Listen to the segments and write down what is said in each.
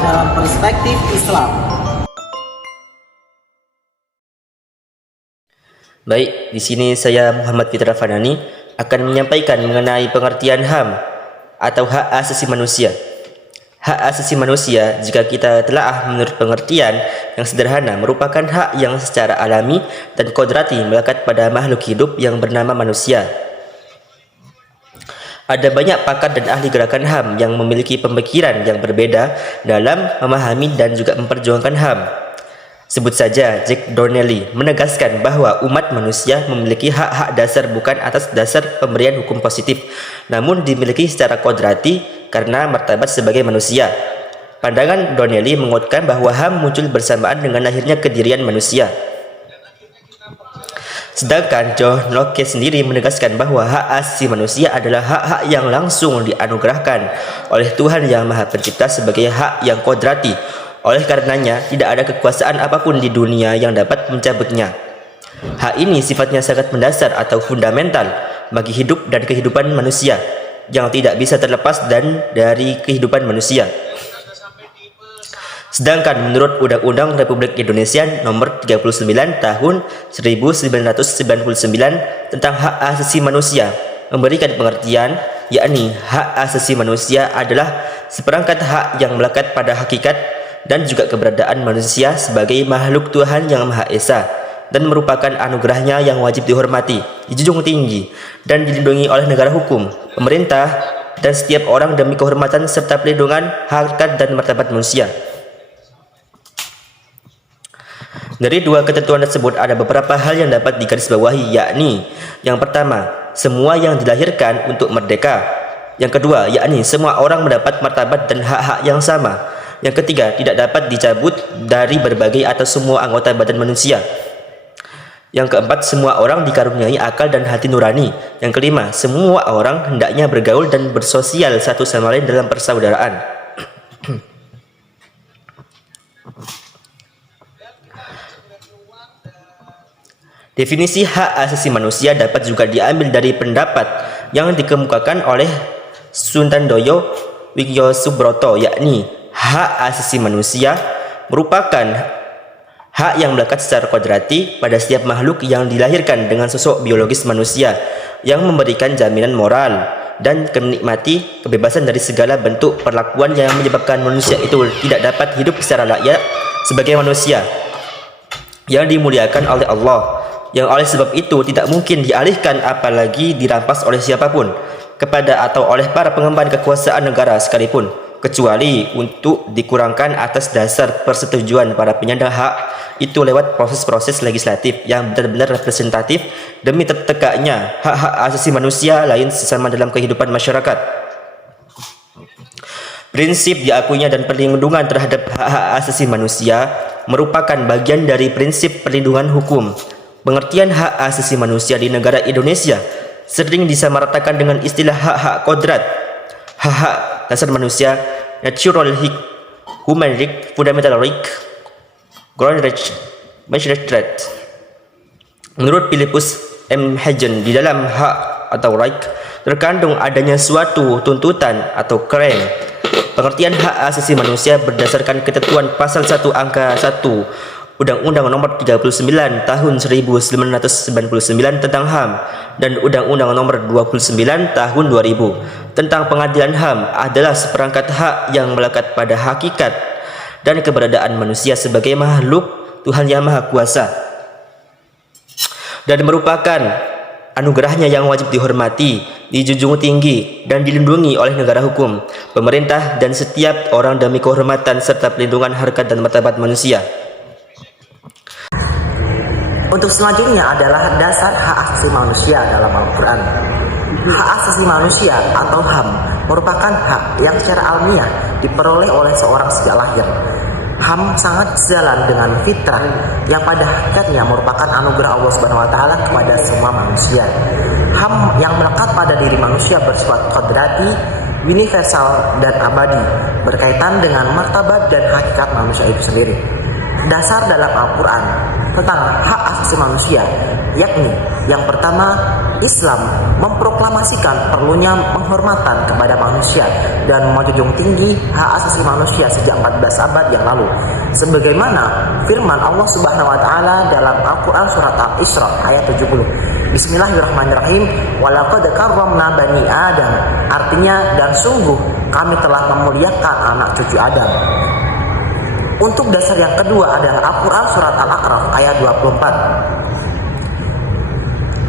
dalam perspektif Islam. Baik, di sini saya Muhammad Fitra Fanani akan menyampaikan mengenai pengertian HAM atau hak asasi manusia. Hak asasi manusia, jika kita telaah menurut pengertian yang sederhana, merupakan hak yang secara alami dan kodrati melekat pada makhluk hidup yang bernama manusia. Ada banyak pakar dan ahli gerakan HAM yang memiliki pemikiran yang berbeda dalam memahami dan juga memperjuangkan HAM. Sebut saja Jack Donnelly menegaskan bahwa umat manusia memiliki hak-hak dasar bukan atas dasar pemberian hukum positif, namun dimiliki secara kodrati karena martabat sebagai manusia. Pandangan Donnelly menguatkan bahwa HAM muncul bersamaan dengan lahirnya kedirian manusia. Sedangkan John Locke sendiri menegaskan bahwa hak asasi manusia adalah hak-hak yang langsung dianugerahkan oleh Tuhan Yang Maha Pencipta sebagai hak yang kodrati. Oleh karenanya, tidak ada kekuasaan apapun di dunia yang dapat mencabutnya. Hak ini sifatnya sangat mendasar atau fundamental bagi hidup dan kehidupan manusia, yang tidak bisa terlepas dari kehidupan manusia. Sedangkan menurut Undang-Undang Republik Indonesia Nomor 39 Tahun 1999 tentang hak asasi manusia memberikan pengertian, yakni hak asasi manusia adalah seperangkat hak yang melekat pada hakikat dan juga keberadaan manusia sebagai makhluk Tuhan Yang Maha Esa, dan merupakan anugerahnya yang wajib dihormati, dijunjung tinggi, dan dilindungi oleh negara hukum, pemerintah, dan setiap orang demi kehormatan serta pelindungan harkat dan martabat manusia. Dari dua ketentuan tersebut ada beberapa hal yang dapat digarisbawahi, yakni yang pertama, semua yang dilahirkan untuk merdeka. Yang kedua, yakni semua orang mendapat martabat dan hak-hak yang sama. Yang ketiga, tidak dapat dicabut dari berbagai atau semua anggota badan manusia. Yang keempat, semua orang dikaruniai akal dan hati nurani. Yang kelima, semua orang hendaknya bergaul dan bersosial satu sama lain dalam persaudaraan. Definisi hak asasi manusia dapat juga diambil dari pendapat yang dikemukakan oleh Suntandoyo Wigyosubroto, yakni hak asasi manusia merupakan hak yang melekat secara kodrati pada setiap makhluk yang dilahirkan dengan sosok biologis manusia, yang memberikan jaminan moral dan menikmati kebebasan dari segala bentuk perlakuan yang menyebabkan manusia itu tidak dapat hidup secara layak sebagai manusia yang dimuliakan oleh Allah, yang oleh sebab itu tidak mungkin dialihkan apalagi dirampas oleh siapapun kepada atau oleh para pengemban kekuasaan negara sekalipun, kecuali untuk dikurangkan atas dasar persetujuan para penyandang hak itu lewat proses-proses legislatif yang benar-benar representatif demi tertegaknya hak-hak asasi manusia lain sesama dalam kehidupan masyarakat. Prinsip diakuinya dan perlindungan terhadap hak-hak asasi manusia merupakan bagian dari prinsip perlindungan hukum. Pengertian hak asasi manusia di negara Indonesia sering disamaratakan dengan istilah hak-hak kodrat, hak-hak dasar manusia, natural right, human right, fundamental right, ground right, material right. Menurut Philippus M. Hagen, di dalam hak atau right terkandung adanya suatu tuntutan atau claim. Pengertian hak asasi manusia berdasarkan ketentuan pasal 1 angka 1 Undang-Undang Nomor 39 Tahun 1999 tentang HAM dan Undang-Undang Nomor 29 Tahun 2000 tentang Pengadilan HAM adalah seperangkat hak yang melekat pada hakikat dan keberadaan manusia sebagai makhluk Tuhan Yang Maha Kuasa, dan merupakan anugerahnya yang wajib dihormati, dijunjung tinggi, dan dilindungi oleh negara hukum, pemerintah, dan setiap orang demi kehormatan serta pelindungan harkat dan martabat manusia. Untuk selanjutnya adalah dasar hak asasi manusia dalam Al-Quran. Hak asasi manusia atau HAM merupakan hak yang secara alamiah diperoleh oleh seorang sejak lahir. HAM sangat sejalan dengan fitrah yang pada hakikatnya merupakan anugerah Allah Subhanahu wa taala kepada semua manusia. HAM yang melekat pada diri manusia bersifat kodrati, universal, dan abadi, berkaitan dengan martabat dan hakikat manusia itu sendiri. Dasar dalam Al-Quran tentang hak asasi manusia, yakni yang pertama, Islam memproklamasikan perlunya penghormatan kepada manusia dan menjunjung tinggi hak asasi manusia sejak 14 abad yang lalu. Sebagaimana firman Allah Subhanahu wa taala dalam Al-Qur'an surat Al-Isra ayat 70. Bismillahirrahmanirrahim. Walaqad karramna bani Adam. Artinya, dan sungguh kami telah memuliakan anak cucu Adam. Untuk dasar yang kedua adalah Al-Quran surat Al-A'raf ayat 24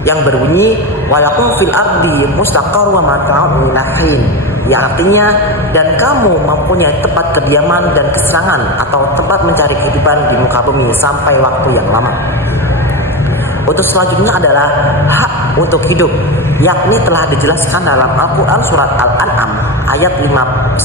yang berbunyi walakum fil ardi mustaqarr wa mata'un ilahin, yang artinya dan kamu mempunyai tempat kediaman dan kesenangan atau tempat mencari kehidupan di muka bumi sampai waktu yang lama. Untuk selanjutnya adalah hak untuk hidup, yakni telah dijelaskan dalam Al-Quran surat Al-An'am ayat 151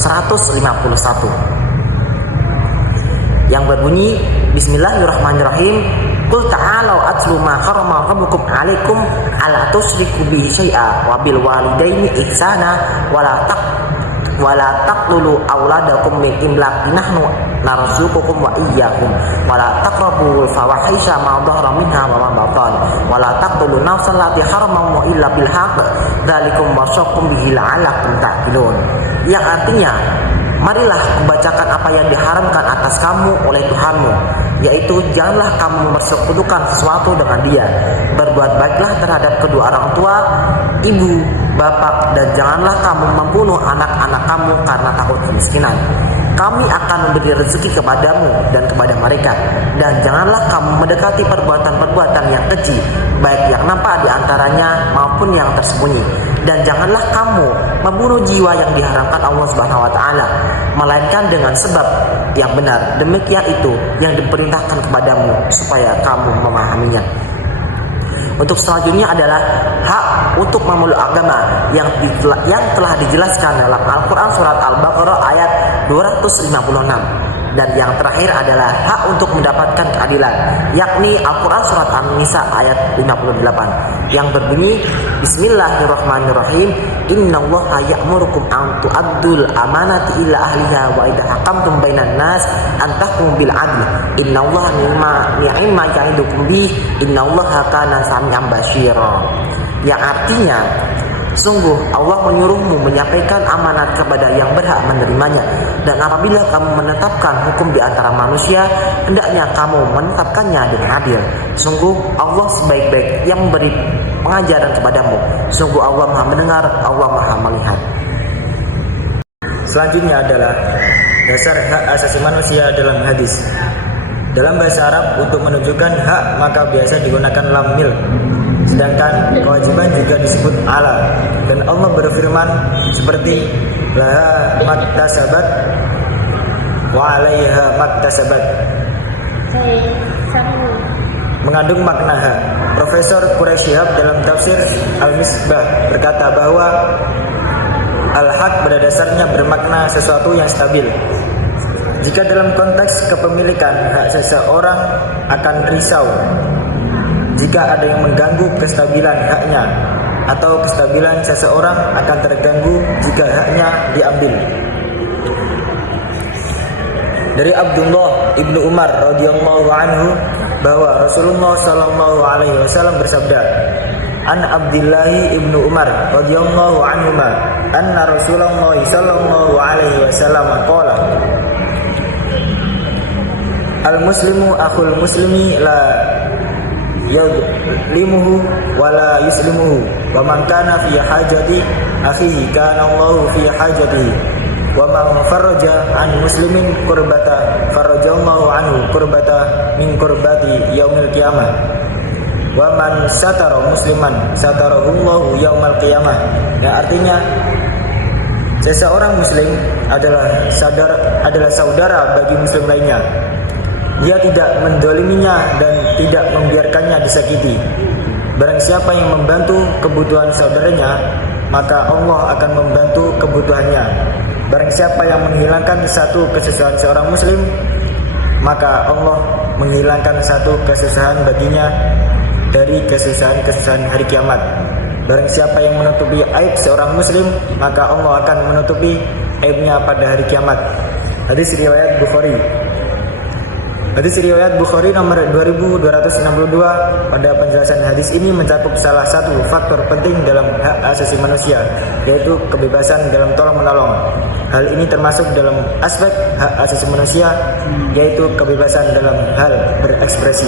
yang berbunyi Bismillahirrahmanirrahim. Qul ta'alau atlu ma harrama rabbukum 'alaikum alla tusyriku bihi syai'a wa bil walidaini ihsana wa la taqtulu auladakum min imlaq nahnu narzuqukum wa iyyakum wa la taqrabul fawahisha ma dhahara minha wa ma batan wa la taqtulu nafsal lati harrama illa bil haqq dzalikum wasaqum bihi la'allakum ta'qilun, yang artinya marilah kubacakan apa yang diharamkan atas kamu oleh Tuhanmu, yaitu janganlah kamu mempersekutukan sesuatu dengan Dia, berbuat baiklah terhadap kedua orang tua, ibu, bapak, dan janganlah kamu membunuh anak-anak kamu karena takut kemiskinan. Kami akan memberi rezeki kepadamu dan kepada mereka, dan janganlah kamu mendekati perbuatan-perbuatan yang keji, baik yang nampak di antaranya maupun yang tersembunyi. Dan janganlah kamu membunuh jiwa yang diharamkan Allah Subhanahu wa taala, melainkan dengan sebab yang benar. Demikian itu yang diperintahkan kepadamu supaya kamu memahaminya. Untuk selanjutnya adalah hak untuk memeluk agama yang telah dijelaskan dalam Al-Quran surat Al-Baqarah ayat 256. Dan yang terakhir adalah hak untuk mendapatkan keadilan, yakni Al-Quran surat An-Nisa ayat 58 yang berbunyi Bismillahirrahmanirrahim. Innallaha ya'murukum an tu'addul amanati ila ahliha wa idza hakamtum bainan nas an tahkumu bil 'adl innallaha ni'ma ya'idukum bih innallaha kana sami'an basyira, yang artinya sungguh Allah menyuruhmu menyampaikan amanat kepada yang berhak menerimanya, dan apabila kamu menetapkan hukum di antara manusia, hendaknya kamu menetapkannya dengan adil. Sungguh Allah sebaik-baik yang memberi pengajaran kepadamu. Sungguh Allah Maha mendengar, Allah Maha melihat. Selanjutnya adalah dasar hak asasi manusia dalam hadis. Dalam bahasa Arab, untuk menunjukkan hak maka biasa digunakan lam mil, sedangkan kewajiban juga disebut ala. Dan Allah berfirman seperti laha maktasabat wa 'alaiha maktasabat, mengandung makna hak. Profesor Quraisy Shihab dalam tafsir Al-Misbah berkata bahwa al-haq pada dasarnya bermakna sesuatu yang stabil. Jika dalam konteks kepemilikan, hak seseorang akan risau jika ada yang mengganggu kestabilan haknya, atau kestabilan seseorang akan terganggu jika haknya diambil. Dari Abdullah ibnu Umar radhiyallahu anhu bahwa Rasulullah sallallahu alaihi wasallam bersabda, An Abdillah ibnu Umar radhiyallahu anhuma anna Rasulullah sallallahu alaihi wasallam qala Al-muslimu akhul muslimi la yadlimuhu wa la yuslimuhu wa man kana fi hajati akhihi kana Allahu fi hajatihi wa man faraja an muslimin kurbata farajallahu anhu kurbata min kurbati yaumil qiyamah wa man satara musliman satarahullahu yaumal qiyamah. Yang artinya seseorang muslim adalah saudara bagi muslim lainnya. Dia tidak mendoliminya dan tidak membiarkannya disakiti. Barang siapa yang membantu kebutuhan saudaranya, maka Allah akan membantu kebutuhannya. Barang siapa yang menghilangkan satu kesusahan seorang muslim, maka Allah menghilangkan satu kesusahan baginya dari kesusahan-kesusahan hari kiamat. Barang siapa yang menutupi aib seorang muslim, maka Allah akan menutupi aibnya pada hari kiamat. Hadis riwayat Bukhari. Hadis riwayat Bukhari nomor 2262. Pada penjelasan hadis ini mencakup salah satu faktor penting dalam hak asasi manusia, yaitu kebebasan dalam tolong-menolong. Hal ini termasuk dalam aspek hak asasi manusia, yaitu kebebasan dalam hal berekspresi.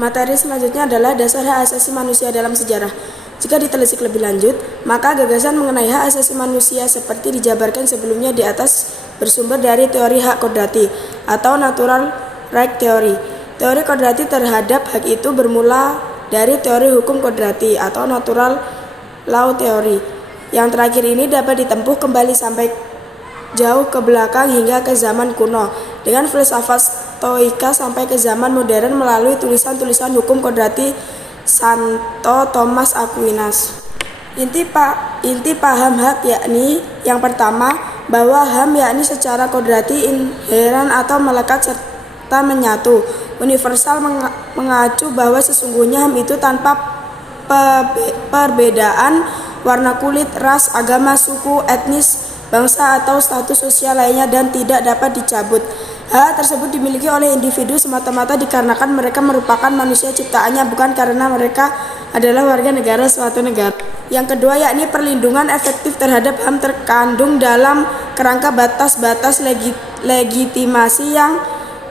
Materi selanjutnya adalah dasar hak asasi manusia dalam sejarah. Jika ditelisik lebih lanjut, maka gagasan mengenai hak asasi manusia seperti dijabarkan sebelumnya di atas bersumber dari teori hak kodrati atau natural right theory. Teori kodrati terhadap hak itu bermula dari teori hukum kodrati atau natural law theory. Yang terakhir ini dapat ditempuh kembali sampai jauh ke belakang hingga ke zaman kuno dengan filsafat stoika sampai ke zaman modern melalui tulisan-tulisan hukum kodrati Santo Thomas Aquinas. Inti paham hak yakni yang pertama, bahwa HAM yakni secara kodrati inheran atau melekat serta menyatu, universal, mengacu bahwa sesungguhnya HAM itu tanpa perbedaan warna kulit, ras, agama, suku, etnis, bangsa atau status sosial lainnya dan tidak dapat dicabut. Hak tersebut dimiliki oleh individu semata-mata dikarenakan mereka merupakan manusia ciptaannya, bukan karena mereka adalah warga negara suatu negara. Yang kedua yakni perlindungan efektif terhadap HAM terkandung dalam kerangka batas-batas legitimasi yang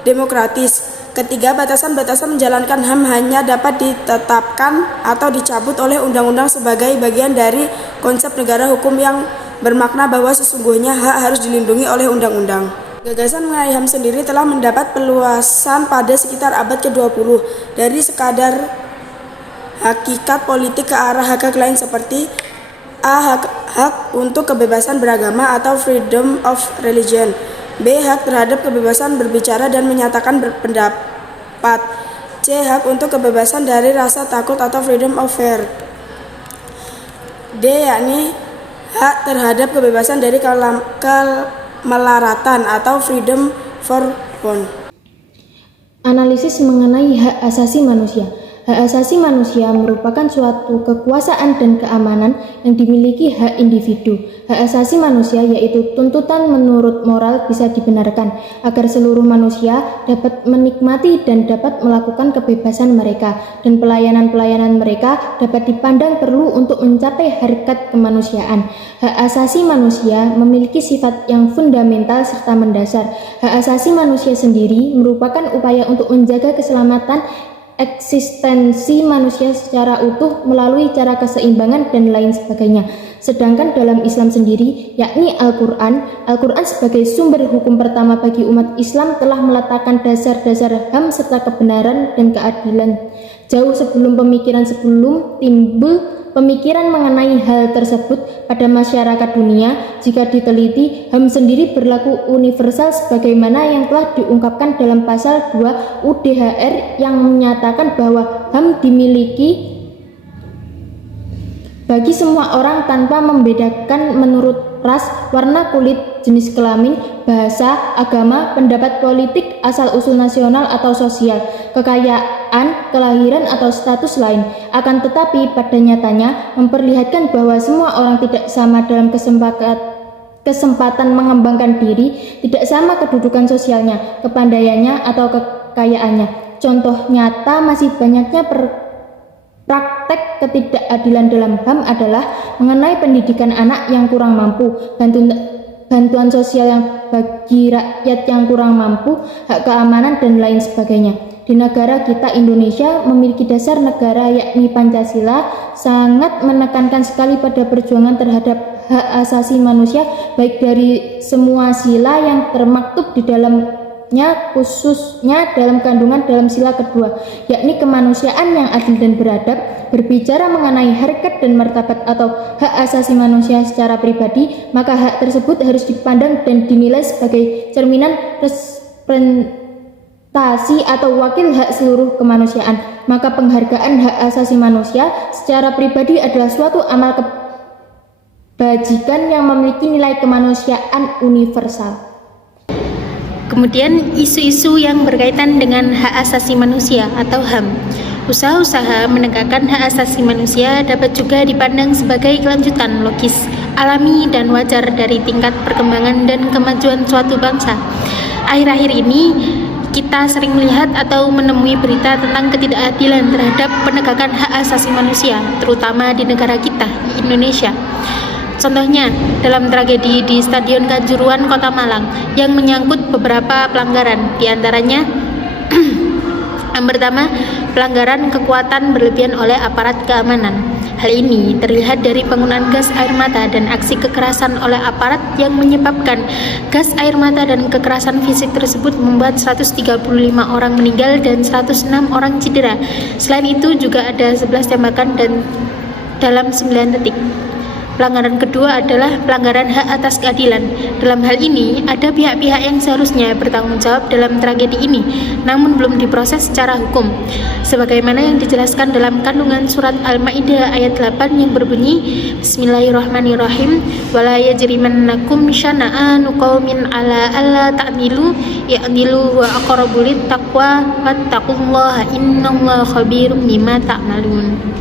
demokratis. Ketiga, batasan-batasan menjalankan HAM hanya dapat ditetapkan atau dicabut oleh undang-undang sebagai bagian dari konsep negara hukum yang bermakna bahwa sesungguhnya hak harus dilindungi oleh undang-undang. Gagasan mengenai HAM sendiri telah mendapat peluasan pada sekitar abad ke-20 dari sekadar hakikat politik ke arah hak lain seperti A. Hak untuk kebebasan beragama atau freedom of religion. B. Hak terhadap kebebasan berbicara dan menyatakan berpendapat. C. Hak untuk kebebasan dari rasa takut atau freedom of fear. D. Yakni hak terhadap kebebasan dari kemelaratan atau freedom for one. Analisis mengenai hak asasi manusia. Hak asasi manusia merupakan suatu kekuasaan dan keamanan yang dimiliki hak individu. Hak asasi manusia yaitu tuntutan menurut moral bisa dibenarkan agar seluruh manusia dapat menikmati dan dapat melakukan kebebasan mereka dan pelayanan-pelayanan mereka dapat dipandang perlu untuk mencapai harkat kemanusiaan. Hak asasi manusia memiliki sifat yang fundamental serta mendasar. Hak asasi manusia sendiri merupakan upaya untuk menjaga keselamatan eksistensi manusia secara utuh melalui cara keseimbangan dan lain sebagainya. Sedangkan dalam Islam sendiri, yakni Al-Quran sebagai sumber hukum pertama bagi umat Islam telah meletakkan dasar-dasar HAM serta kebenaran dan keadilan. Jauh sebelum timbul pemikiran mengenai hal tersebut pada masyarakat dunia, jika diteliti, HAM sendiri berlaku universal sebagaimana yang telah diungkapkan dalam pasal 2 UDHR yang menyatakan bahwa HAM dimiliki bagi semua orang tanpa membedakan menurut ras, warna kulit, jenis kelamin, bahasa, agama, pendapat politik, asal-usul nasional atau sosial, kekayaan, kelahiran atau status lain. Akan tetapi pada nyatanya memperlihatkan bahwa semua orang tidak sama dalam kesempatan mengembangkan diri, tidak sama kedudukan sosialnya, kepandaiannya atau kekayaannya. Contoh nyata masih banyaknya praktek ketidakadilan dalam HAM adalah mengenai pendidikan anak yang kurang mampu, bantuan sosial yang bagi rakyat yang kurang mampu, hak keamanan dan lain sebagainya. Di negara kita Indonesia memiliki dasar negara yakni Pancasila sangat menekankan sekali pada perjuangan terhadap hak asasi manusia baik dari semua sila yang termaktub di dalamnya, khususnya dalam kandungan dalam sila kedua, yakni kemanusiaan yang adil dan beradab. Berbicara mengenai harkat dan martabat atau hak asasi manusia secara pribadi, maka hak tersebut harus dipandang dan dinilai sebagai cerminan representasi atau wakil hak seluruh kemanusiaan. Maka penghargaan hak asasi manusia secara pribadi adalah suatu amal kebajikan yang memiliki nilai kemanusiaan universal. Kemudian isu-isu yang berkaitan dengan hak asasi manusia atau HAM. Usaha-usaha menegakkan hak asasi manusia dapat juga dipandang sebagai kelanjutan logis, alami dan wajar dari tingkat perkembangan dan kemajuan suatu bangsa. Akhir-akhir ini kita sering melihat atau menemui berita tentang ketidakadilan terhadap penegakan hak asasi manusia, terutama di negara kita, Indonesia. Contohnya, dalam tragedi di Stadion Kanjuruhan, Kota Malang, yang menyangkut beberapa pelanggaran, diantaranya yang pertama, pelanggaran kekuatan berlebihan oleh aparat keamanan. Hal ini terlihat dari penggunaan gas air mata dan aksi kekerasan oleh aparat yang menyebabkan gas air mata dan kekerasan fisik tersebut membuat 135 orang meninggal dan 106 orang cedera. Selain itu juga ada 11 tembakan dan dalam 9 detik. Pelanggaran kedua adalah pelanggaran hak atas keadilan. Dalam hal ini, ada pihak-pihak yang seharusnya bertanggung jawab dalam tragedi ini, namun belum diproses secara hukum. Sebagaimana yang dijelaskan dalam kandungan surat Al-Maidah ayat 8 yang berbunyi, Bismillahirrahmanirrahim, wala yajrimannakum syana'anu qaumin ala alla ta'dilu ya'dilu wa aqrabu littaqwa wattaqullaha innallaha khabirum bima ta'malun.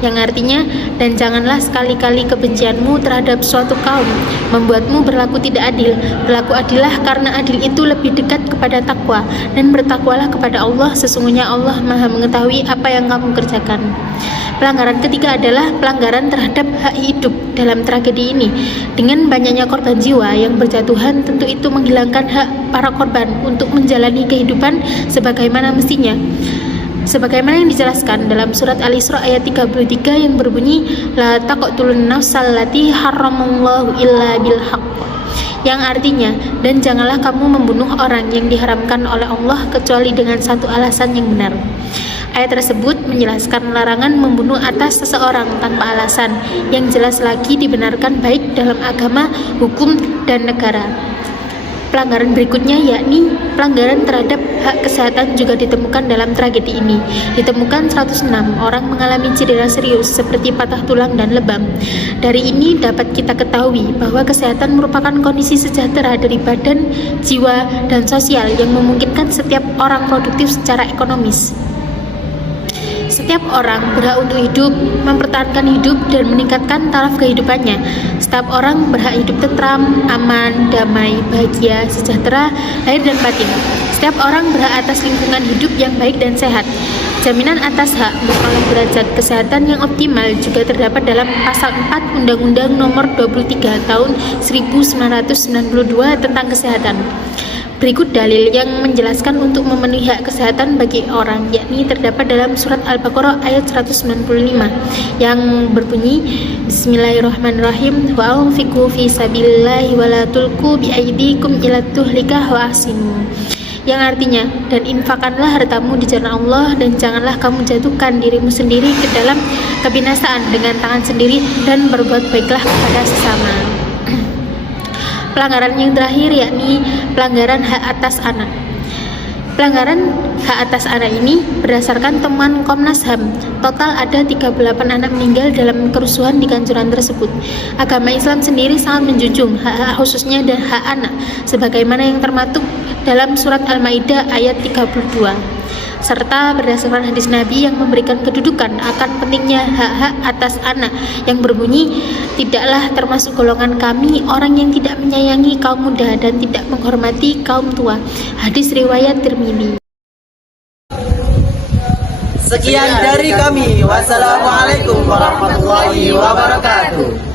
Yang artinya, dan janganlah sekali-kali kebencianmu terhadap suatu kaum membuatmu berlaku tidak adil. Berlaku adillah karena adil itu lebih dekat kepada takwa, dan bertakwalah kepada Allah, sesungguhnya Allah Maha mengetahui apa yang kamu kerjakan. Pelanggaran ketiga adalah pelanggaran terhadap hak hidup dalam tragedi ini. Dengan banyaknya korban jiwa yang berjatuhan, tentu itu menghilangkan hak para korban untuk menjalani kehidupan sebagaimana mestinya. Sebagaimana yang dijelaskan dalam surat Al-Isra ayat 33 yang berbunyi, la taqtulun nafsal lati haramallahu illa bil haqq, yang artinya, dan janganlah kamu membunuh orang yang diharamkan oleh Allah kecuali dengan satu alasan yang benar. Ayat tersebut menjelaskan larangan membunuh atas seseorang tanpa alasan yang jelas lagi dibenarkan baik dalam agama, hukum, dan negara. Pelanggaran berikutnya yakni pelanggaran terhadap hak kesehatan juga ditemukan dalam tragedi ini. Ditemukan 106 orang mengalami cedera serius seperti patah tulang dan lebam. Dari ini dapat kita ketahui bahwa kesehatan merupakan kondisi sejahtera dari badan, jiwa, dan sosial yang memungkinkan setiap orang produktif secara ekonomis. Setiap orang berhak untuk hidup, mempertahankan hidup, dan meningkatkan taraf kehidupannya. Setiap orang berhak hidup tentram, aman, damai, bahagia, sejahtera, lahir dan batin. Setiap orang berhak atas lingkungan hidup yang baik dan sehat. Jaminan atas hak memperoleh derajat kesehatan yang optimal juga terdapat dalam Pasal 4 Undang-Undang Nomor 23 Tahun 1992 tentang Kesehatan. Berikut dalil yang menjelaskan untuk memenuhi hak kesehatan bagi orang, yakni terdapat dalam surat Al-Baqarah ayat 195 yang berbunyi, Bismillahirrahmanirrahim, wa anfiqu fi sabilillahi wa la tulqu bi aydikum ila tuhlikah wa ahsinu, yang artinya, dan infakkanlah hartamu di jalan Allah dan janganlah kamu jatuhkan dirimu sendiri ke dalam kebinasaan dengan tangan sendiri, dan berbuat baiklah kepada sesama. Pelanggaran yang terakhir yakni pelanggaran hak atas anak. Pelanggaran hak atas anak ini berdasarkan temuan Komnas HAM, total ada 38 anak meninggal dalam kerusuhan di Kanjuruhan tersebut. Agama Islam sendiri sangat menjunjung hak-hak khususnya dan hak anak, sebagaimana yang termaktub dalam surat Al-Maidah ayat 32. Serta berdasarkan hadis Nabi yang memberikan kedudukan akan pentingnya hak-hak atas anak yang berbunyi, tidaklah termasuk golongan kami orang yang tidak menyayangi kaum muda dan tidak menghormati kaum tua. Hadis riwayat Tirmidzi. Sekian dari kami. Wassalamualaikum warahmatullahi wabarakatuh.